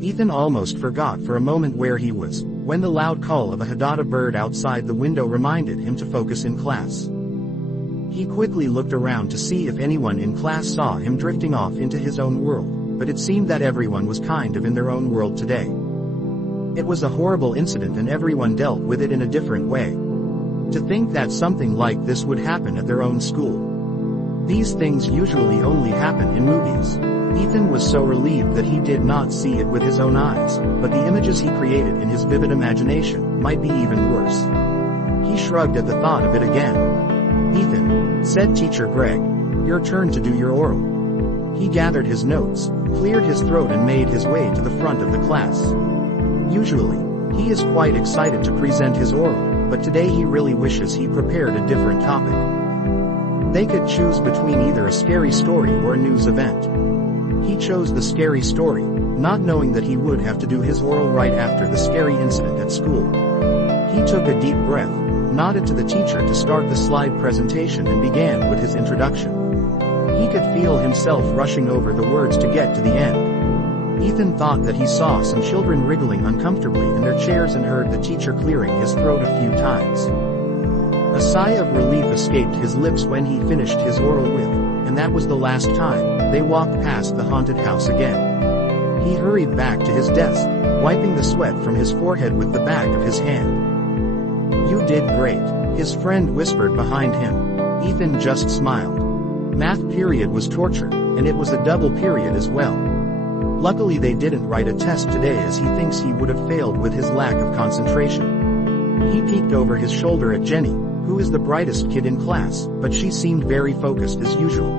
Ethan almost forgot for a moment where he was, when the loud call of a hadada bird outside the window reminded him to focus in class. He quickly looked around to see if anyone in class saw him drifting off into his own world, but it seemed that everyone was kind of in their own world today. It was a horrible incident and everyone dealt with it in a different way. To think that something like this would happen at their own school. These things usually only happen in movies. Ethan was so relieved that he did not see it with his own eyes, but the images he created in his vivid imagination might be even worse. He shrugged at the thought of it again. "Ethan," said Teacher Greg, "your turn to do your oral." He gathered his notes, cleared his throat and made his way to the front of the class. Usually, he is quite excited to present his oral, but today he really wishes he prepared a different topic. They could choose between either a scary story or a news event. He chose the scary story, not knowing that he would have to do his oral right after the scary incident at school. He took a deep breath, nodded to the teacher to start the slide presentation and began with his introduction. He could feel himself rushing over the words to get to the end. Ethan thought that he saw some children wriggling uncomfortably in their chairs and heard the teacher clearing his throat a few times. A sigh of relief escaped his lips when he finished his oral with, "And that was the last time," they walked past the haunted house again. He hurried back to his desk, wiping the sweat from his forehead with the back of his hand. "You did great," his friend whispered behind him. Ethan just smiled. Math period was torture, and it was a double period as well. Luckily they didn't write a test today as he thinks he would have failed with his lack of concentration. He peeked over his shoulder at Jenny, who is the brightest kid in class, but she seemed very focused as usual.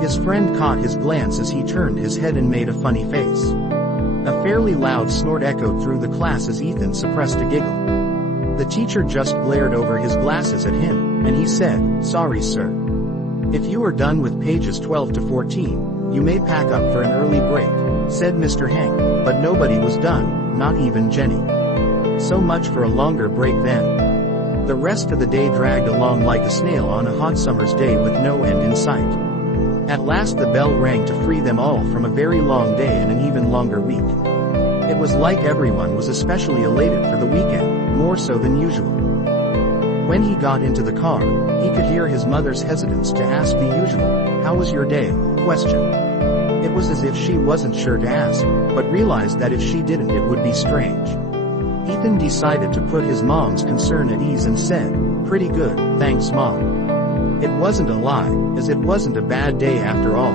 His friend caught his glance as he turned his head and made a funny face. A fairly loud snort echoed through the class as Ethan suppressed a giggle. The teacher just glared over his glasses at him, and he said, "Sorry sir. If you are done with pages 12 to 14, you may pack up for an early break," said Mr. Hank, but nobody was done, not even Jenny. So much for a longer break then. The rest of the day dragged along like a snail on a hot summer's day with no end in sight. At last the bell rang to free them all from a very long day and an even longer week. It was like everyone was especially elated for the weekend, more so than usual. When he got into the car, he could hear his mother's hesitance to ask the usual, "How was your day?" question. It was as if she wasn't sure to ask, but realized that if she didn't it would be strange. Ethan decided to put his mom's concern at ease and said, "Pretty good, thanks Mom." It wasn't a lie, as it wasn't a bad day after all.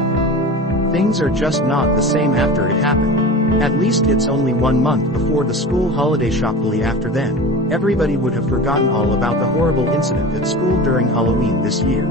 Things are just not the same after it happened. At least it's only 1 month before the school holiday. Shortly after then, everybody would have forgotten all about the horrible incident at school during Halloween this year.